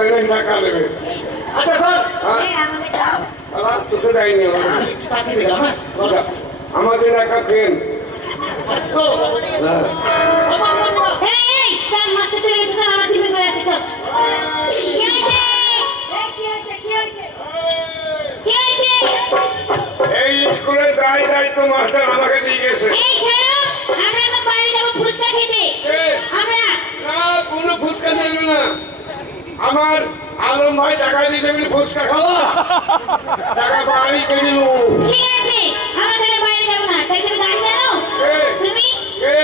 Payment টাকা নেবে আচ্ছা স্যার হ্যাঁ। তোকে দেয়নি দিলাম হ্যাঁ বলো। আমার। জন্য একটা পেন হ্যাঁ। এই স্কুলের দায় দায়িত্ব মাস্টার আমাকে দিয়ে গেছে এই ছাড়ো আমরা এখন বাইরে যাব ফুচকা খেতে এ, আমরা না কোনো ফুচকা দেবে না আমার আলম ভাই টাকা দিয়েছে বলে ফুচকা খাওয়া টাকা বাড়ি করে নেব ঠিক আছে আমরা তাহলে বাইরে যাব না তাই তুমি গান জানো তুমি এ,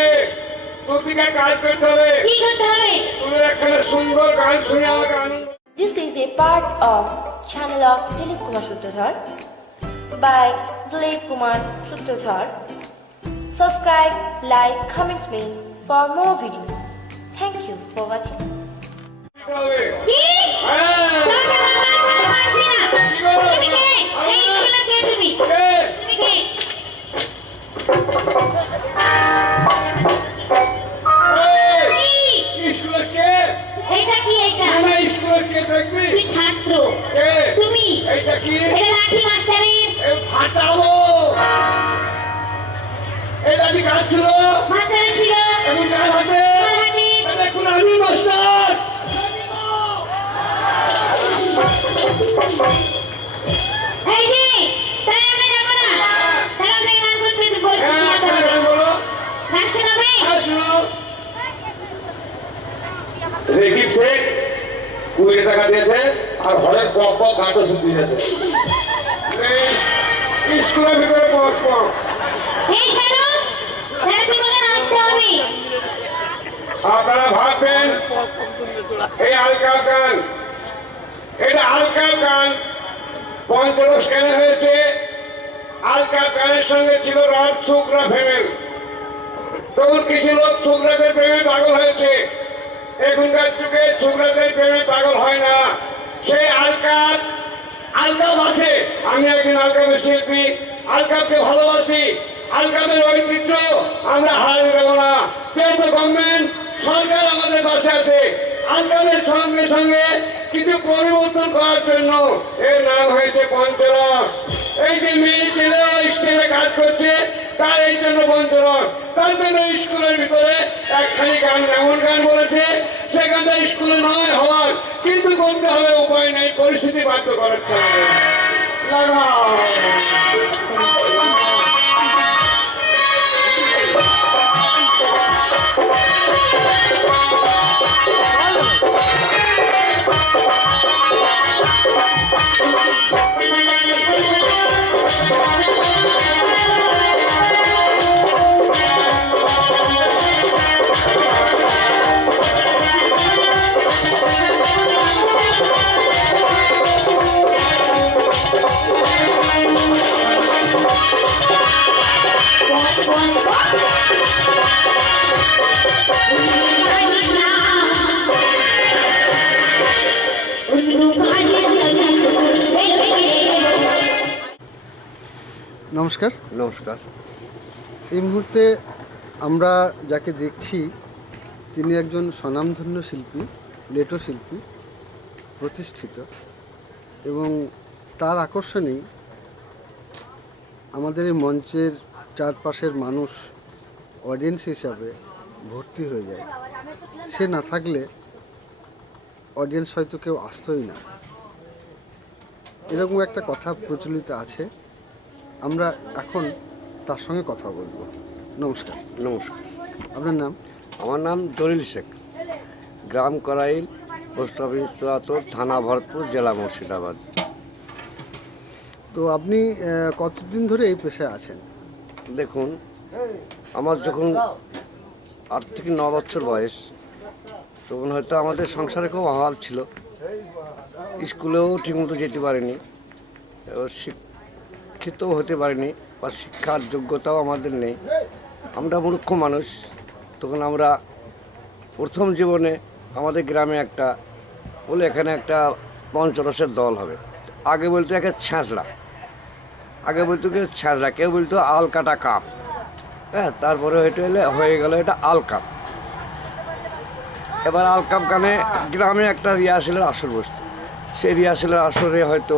কাজ করতে হবে কি করতে হবে তুমি একখানে সুন্দর গান শুনে আমাকে আনন্দ This is a part of channel of Dilip Kumar Sutradhar by Dilip Kumar Sutradhar. Subscribe, like, comment me for more videos. Thank you for watching. তুমি কে? কে? তুমি এ, তুমি কে? রেকিব শেখ কুড়ি টাকা দিয়েছে আর হরের পক পক গাঁটো সুদ দিয়েছে। এই স্কুলের ভিতরে পক পক আপনারা ভাববেন এই আলকার গান এটা আলকার গান পঞ্চরস কেন হয়েছে? আলকার গানের সঙ্গে ছিল রাত শুক্রা ফেমেল তখন কিছু লোক শুক্রাদের প্রেমে পাগল হয়েছে। এখনকার যুগে শুক্রাদের প্রেমে পাগল হয় না। সেই আলকার আলকাপ আছে। আমি একজন আলকাপের শিল্পী। আলকাপকে ভালোবাসি। আলকাপের ঐতিহ্য আমরা হারাতে দেবো না। যেহেতু গভর্নমেন্ট সরকার আমাদের পাশে আছে। আলকাপের সঙ্গে সঙ্গে কিছু পরিবর্তন করার জন্য এর নাম হয়েছে পঞ্চরস। এই যে মেয়ে ছেলে স্টেজে কাজ করছে তার এই জন্য পঞ্চরস তার জন্য স্কুলের ভিতরে একখানি গান, এমন গান বলেছে সে গানটা স্কুলে নয় হওয়ার কিন্তু করতে হবে উপায় নেই, পরিস্থিতি বাধ্য করাচ্ছে আমাদের। লাগাও। নমস্কার। নমস্কার। এই মুহূর্তে আমরা যাকে দেখছি তিনি একজন স্বনামধন্য শিল্পী লেটো শিল্পী প্রতিষ্ঠিত এবং তার আকর্ষণেই আমাদের এই মঞ্চের চারপাশের মানুষ অডিয়েন্স হিসাবে ভর্তি হয়ে যায়। সে না থাকলে অডিয়েন্স হয়তো কেউ আসতোই না। এরকম একটা কথা প্রচলিত আছে। আমরা এখন তার সঙ্গে কথা বলব। নমস্কার। নমস্কার। আপনার নাম? আমার নাম জলিল শেখ। গ্রাম করাইল পোস্ট অফিস চুয়াত্তর থানা ভরতপুর জেলা মুর্শিদাবাদ। তো আপনি কতদিন ধরে এই পেশায় আছেন? দেখুন আমার যখন আট থেকে ন বছর বয়স তখন হয়তো আমাদের সংসারে খুব অভাব ছিল। স্কুলেও ঠিকমতো যেতে পারিনি। এবার শিক্ষিতও হতে পারিনি বা শিক্ষার যোগ্যতাও আমাদের নেই। আমরা মূর্খ মানুষ। তখন আমরা প্রথম জীবনে আমাদের গ্রামে একটা, বলে এখানে একটা পঞ্চরসের দল হবে। আগে বলতো একে ছ্যাঁচড়া আগে বলতো কি ছ্যাঁচড়া কেউ বলতো আলকাটা কাপ। হ্যাঁ তারপরে এটা এলে হয়ে গেল এটা আল কাপ এবার আলকাপ গানে গ্রামে একটা রিহার্সেলের আসর বসতো। সেই রিহার্সেলের আসরে হয়তো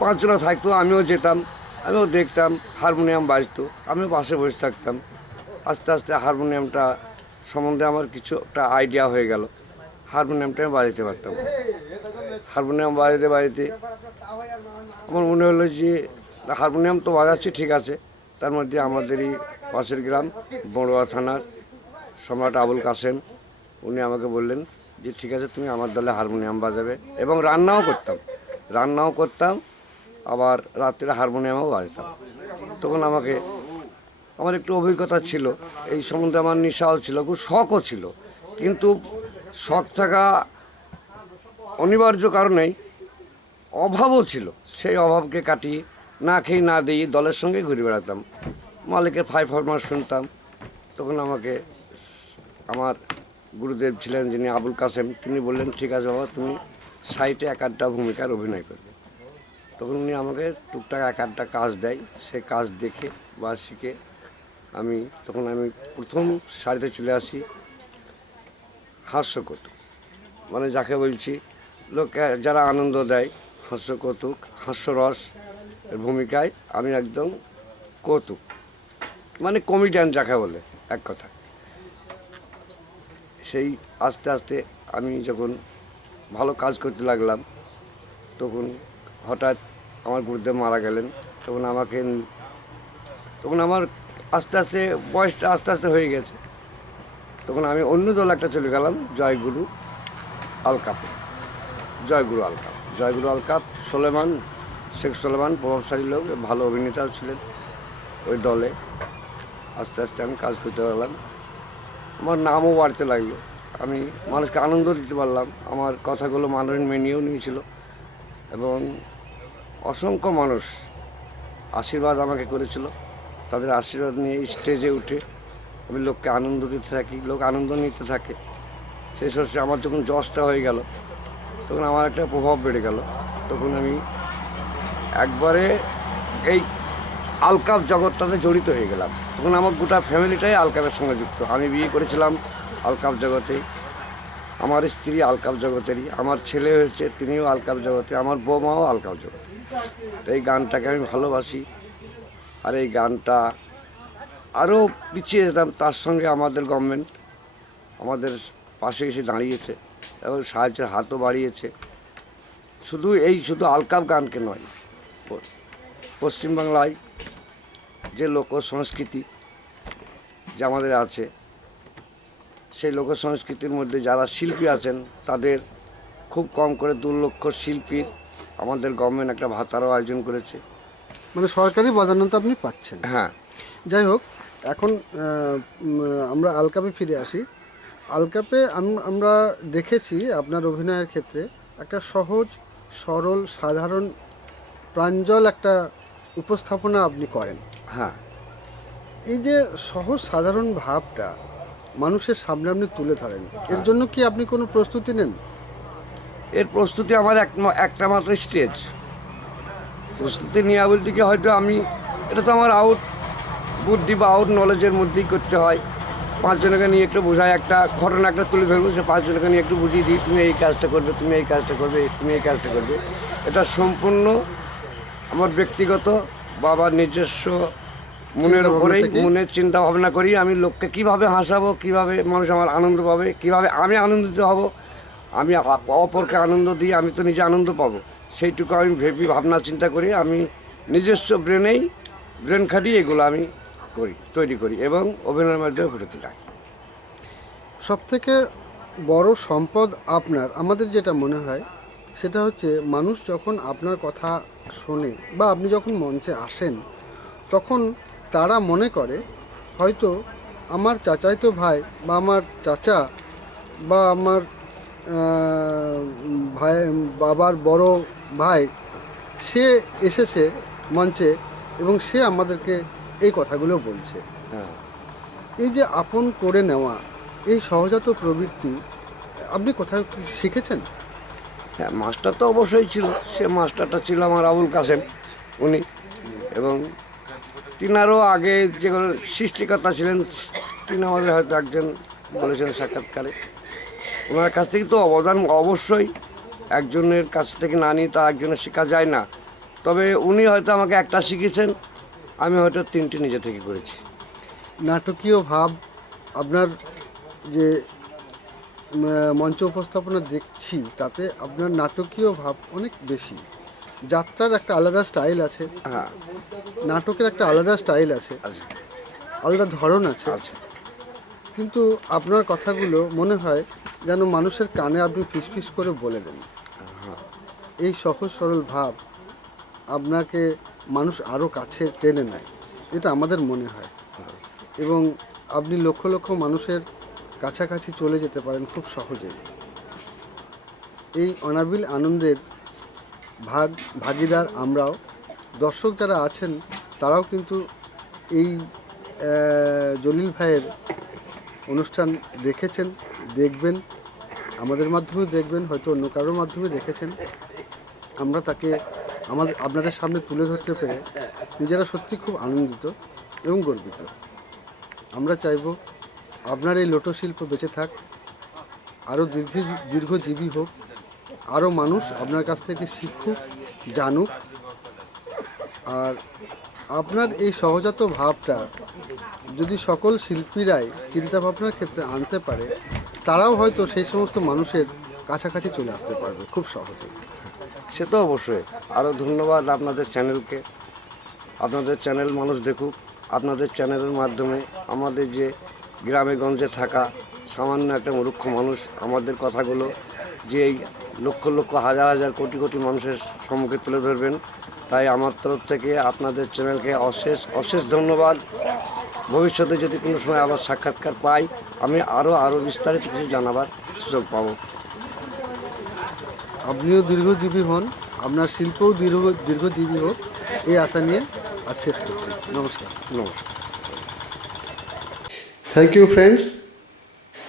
পাঁচজনা থাকতো, আমিও যেতাম, আমিও দেখতাম, হারমোনিয়াম বাজতো, আমিও পাশে বসে থাকতাম। আস্তে আস্তে হারমোনিয়ামটা সম্বন্ধে আমার কিছু একটা আইডিয়া হয়ে গেল। হারমোনিয়ামটা আমি বাজাতে পারতাম। হারমোনিয়াম বাজাতে বাজাতে আমার মনে হলো যে, হারমোনিয়াম তো বাজাচ্ছি, ঠিক আছে। তার মধ্যে আমাদেরই পাশের গ্রাম, বড়ুয়া থানার সম্রাট আবুল কাসেম উনি আমাকে বললেন যে, ঠিক আছে, তুমি আমার দলে হারমোনিয়াম বাজাবে। এবং রান্নাও করতাম। রান্নাও করতাম আবার রাত্রে হারমোনিয়ামও বাজতাম। তখন আমাকে, আমার একটু অভিজ্ঞতা ছিল, এই সম্বন্ধে আমার নেশাও ছিল, খুব শখও ছিল। কিন্তু শখ থাকা অনিবার্য কারণেই অভাবও ছিল। সেই অভাবকে কাটিয়ে না খেয়ে না দিয়ে দলের সঙ্গে ঘুরে বেড়াতাম। মালিকের ফাই ফরমাস শুনতাম। তখন আমাকে আমার গুরুদেব ছিলেন যিনি আবুল কাসেম তিনি বললেন, ঠিক আছে বাবা, তুমি সাইটে এক আধটা ভূমিকার অভিনয় করবে। তখন উনি আমাকে টুকটাক এক আধটা কাজ দেয়। সে কাজ দেখে বা শিখে আমি তখন আমি প্রথম শাড়িতে চলে আসি হাস্যকৌতুক। মানে যাকে বলছি, লোক যারা আনন্দ দেয় হাস্য কৌতুক হাস্যরস এর ভূমিকায় আমি একদম কৌতুক। মানে কমেডিয়ান যাকে বলে, এক কথা। সেই আস্তে আস্তে আমি যখন ভালো কাজ করতে লাগলাম, তখন হঠাৎ আমার গুরুদেব মারা গেলেন, তখন আমাকে তখন আমার আস্তে আস্তে বয়সটা আস্তে আস্তে হয়ে গেছে। তখন আমি অন্য দল একটা চলে গেলাম, জয়গুরু আলকাপে জয়গুরু আলকাপ জয়গুরু আলকাপ সোলেমান, শেখ সোলেমান প্রভাবশালী লোক, ভালো অভিনেতাও ছিলেন ওই দলে। আস্তে আস্তে আমি কাজ করতে লাগলাম। আমার নামও বাড়তে লাগল। আমি মানুষকে আনন্দ দিতে পারলাম। আমার কথাগুলো মানুষ মেনেও নিয়েছিল। এবং অসংখ্য মানুষ আশীর্বাদ আমাকে করেছিল। তাদের আশীর্বাদ নিয়ে স্টেজে উঠে আমি লোককে আনন্দ দিতে থাকি, লোক আনন্দ নিতে থাকে। সেই সর্ষে আমার যখন জসটা হয়ে গেল, তখন আমার একটা প্রভাব বেড়ে গেল। তখন আমি একবারে এই আলকাপ জগৎটাতে জড়িত হয়ে গেলাম। তখন আমার গোটা ফ্যামিলিটাই আলকাপের সঙ্গে যুক্ত। আমি বিয়ে করেছিলাম আলকাপ জগতে। আমার স্ত্রী আলকাপ জগতেরই, আমার ছেলে হয়েছে, তিনিও আলকাপ জগতে, আমার বৌমাও আলকাপ জগতে। তো এই গানটাকে আমি ভালোবাসি, আর এই গানটা আরও পিছিয়ে যেতাম, তার সঙ্গে আমাদের গভর্নমেন্ট আমাদের পাশে এসে দাঁড়িয়েছে, এবং সাহায্যের হাতও বাড়িয়েছে। শুধু এই, শুধু আলকাপ গানকে নয়, পশ্চিমবাংলায় যে লোক সংস্কৃতি যে আমাদের আছে সেই লোক সংস্কৃতির মধ্যে যারা শিল্পী আছেন তাদের খুব কম করে দু লক্ষ শিল্পীর আমাদের গভর্নমেন্ট একটা ভাতারও আয়োজন করেছে। মানে সরকারি বাজানো তো আপনি পাচ্ছেন। হ্যাঁ। যাই হোক এখন আমরা আলকাপে ফিরে আসি। আলকাপে আম- আমরা দেখেছি আপনার অভিনয়ের ক্ষেত্রে একটা সহজ সরল সাধারণ প্রাঞ্জল একটা উপস্থাপনা আপনি করেন। হ্যাঁ। এই যে সহজ সাধারণ ভাবটা মানুষের সামনে আপনি তুলে ধরেন। এর জন্য কি আপনি কোনো প্রস্তুতি নেন? এর প্রস্তুতি আমার এক একটা মাত্র স্টেজ। প্রস্তুতি নেওয়া বলতে কি হয়তো আমি এটা তো আমার আউট বুদ্ধি বা আউট নলেজের মধ্যেই করতে হয়। পাঁচজনকে নিয়ে একটু বোঝায়, একটা ঘটনা একটা তুলে ধরবো, সে পাঁচজনকে নিয়ে একটু বুঝিয়ে দিই, তুমি এই কাজটা করবে, তুমি এই কাজটা করবে, তুমি এই কাজটা করবে। এটা সম্পূর্ণ আমার ব্যক্তিগত বাবার নিজস্ব মনের উপরেই মনের চিন্তা ভাবনা করি আমি লোককে কীভাবে হাসাবো কীভাবে মানুষ আমার আনন্দ পাবে কীভাবে আমি আনন্দিত হব আমি অপরকে আনন্দ দিয়ে আমি তো নিজে আনন্দ পাবো। সেইটুকু আমি ভেবে ভাবনা চিন্তা করি আমি নিজস্ব ব্রেনেই ব্রেন খাটিয়ে এগুলো আমি করি তৈরি করি এবং অভিনয়ের মাধ্যমে ফুটে তুলি। সব থেকে বড় সম্পদ আপনার আমাদের যেটা মনে হয় সেটা হচ্ছে মানুষ যখন আপনার কথা শোনে বা আপনি যখন মঞ্চে আসেন তখন তারা মনে করে হয়তো আমার চাচাইতো ভাই বা আমার চাচা বা আমার ভাই বাবার বড় ভাই সে এসেছে মঞ্চে এবং সে আমাদেরকে এই কথাগুলো বলছে। হ্যাঁ। এই যে আপন করে নেওয়া এই সহজাত প্রবৃত্তি আপনি কোথাও কি শিখেছেন? হ্যাঁ মাস্টার তো অবশ্যই ছিল। সে মাস্টারটা ছিল আমার আবুল কাসেম উনি। এবং তিনারও আগে যে সৃষ্টিকর্তা ছিলেন তিনি আমাদের হয়তো একজন বলেছেন সাক্ষাৎকারে। ওনার কাছ থেকে তো অবদান অবশ্যই, একজনের কাছ থেকে না নিয়ে তা একজনের শেখা যায় না। তবে উনি হয়তো আমাকে একটা শিখিয়েছেন, আমি হয়তো তিনটি নিজে থেকে করেছি। নাটকীয় ভাব, আপনার যে মঞ্চ উপস্থাপনা দেখছি, তাতে আপনার নাটকীয় ভাব অনেক বেশি। যাত্রার একটা আলাদা স্টাইল আছে হ্যাঁ। নাটকের একটা আলাদা স্টাইল আছে আলাদা ধরন আছে। কিন্তু আপনার কথাগুলো মনে হয় যেন মানুষের কানে আপনি ফিসফিস করে বলে দেন। এই সহজ সরল ভাব আপনাকে মানুষ আরও কাছে টেনে নেয় এটা আমাদের মনে হয়। এবং আপনি লক্ষ লক্ষ মানুষের কাছাকাছি চলে যেতে পারেন খুব সহজেই। এই অনাবিল আনন্দের ভাগ, ভাগিদার আমরাও। দর্শক যারা আছেন, তারাও কিন্তু এই জলিল ভাইয়ের অনুষ্ঠান দেখেছেন, দেখবেন, আমাদের মাধ্যমে দেখবেন, হয়তো অন্য কারোর মাধ্যমে দেখেছেন। আমরা তাকে আমাদের, আপনাদের সামনে তুলে ধরতে পেরে নিজেরা সত্যি খুব আনন্দিত এবং গর্বিত। আমরা চাইব আপনার এই লোটশিল্প বেঁচে থাক, আরও দীর্ঘ, দীর্ঘজীবী হোক। আরও মানুষ আপনার কাছ থেকে শিখুক, জানুক। আর আপনার এই সহজাত ভাবটা যদি সকল শিল্পীরাই চিন্তাভাবনার ক্ষেত্রে আনতে পারে, তারাও হয়তো সেই সমস্ত মানুষের কাছাকাছি চলে আসতে পারবে খুব সহজে সে তো অবশ্যই। আরও ধন্যবাদ আপনাদের চ্যানেলকে। আপনাদের চ্যানেল মানুষ দেখুক। আপনাদের চ্যানেলের মাধ্যমে আমাদের যে গ্রামে গঞ্জে থাকা সামান্য একটা মূর্খ মানুষ, আমাদের কথাগুলো যে লক্ষ লক্ষ হাজার হাজার কোটি কোটি মানুষের সম্মুখে তুলে ধরবেন। তাই আমার তরফ থেকে আপনাদের চ্যানেলকে অশেষ অশেষ ধন্যবাদ। ভবিষ্যতে যদি কোনো সময় আবার সাক্ষাৎকার পাই আমি আরও আরও বিস্তারিত কিছু জানাবার সুযোগ পাবো। আপনিও দীর্ঘজীবী হন আপনার শিল্পও দীর্ঘ দীর্ঘজীবী হোক এই আশা নিয়ে আজ শেষ করছি। নমস্কার। নমস্কার। থ্যাংক ইউ ফ্রেন্ডস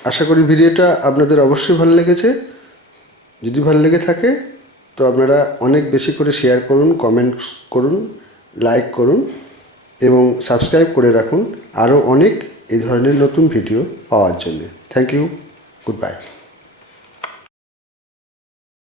আশা করি ভিডিওটা আপনাদের অবশ্যই ভালো লেগেছে। যদি ভালো লেগে থাকে, তো আপনারা অনেক বেশি করে শেয়ার করুন কমেন্ট করুন লাইক করুন, এবং সাবস্ক্রাইব করে রাখুন। আরও অনেক এই ধরনের নতুন ভিডিও পাওয়ার জন্য। Thank you good bye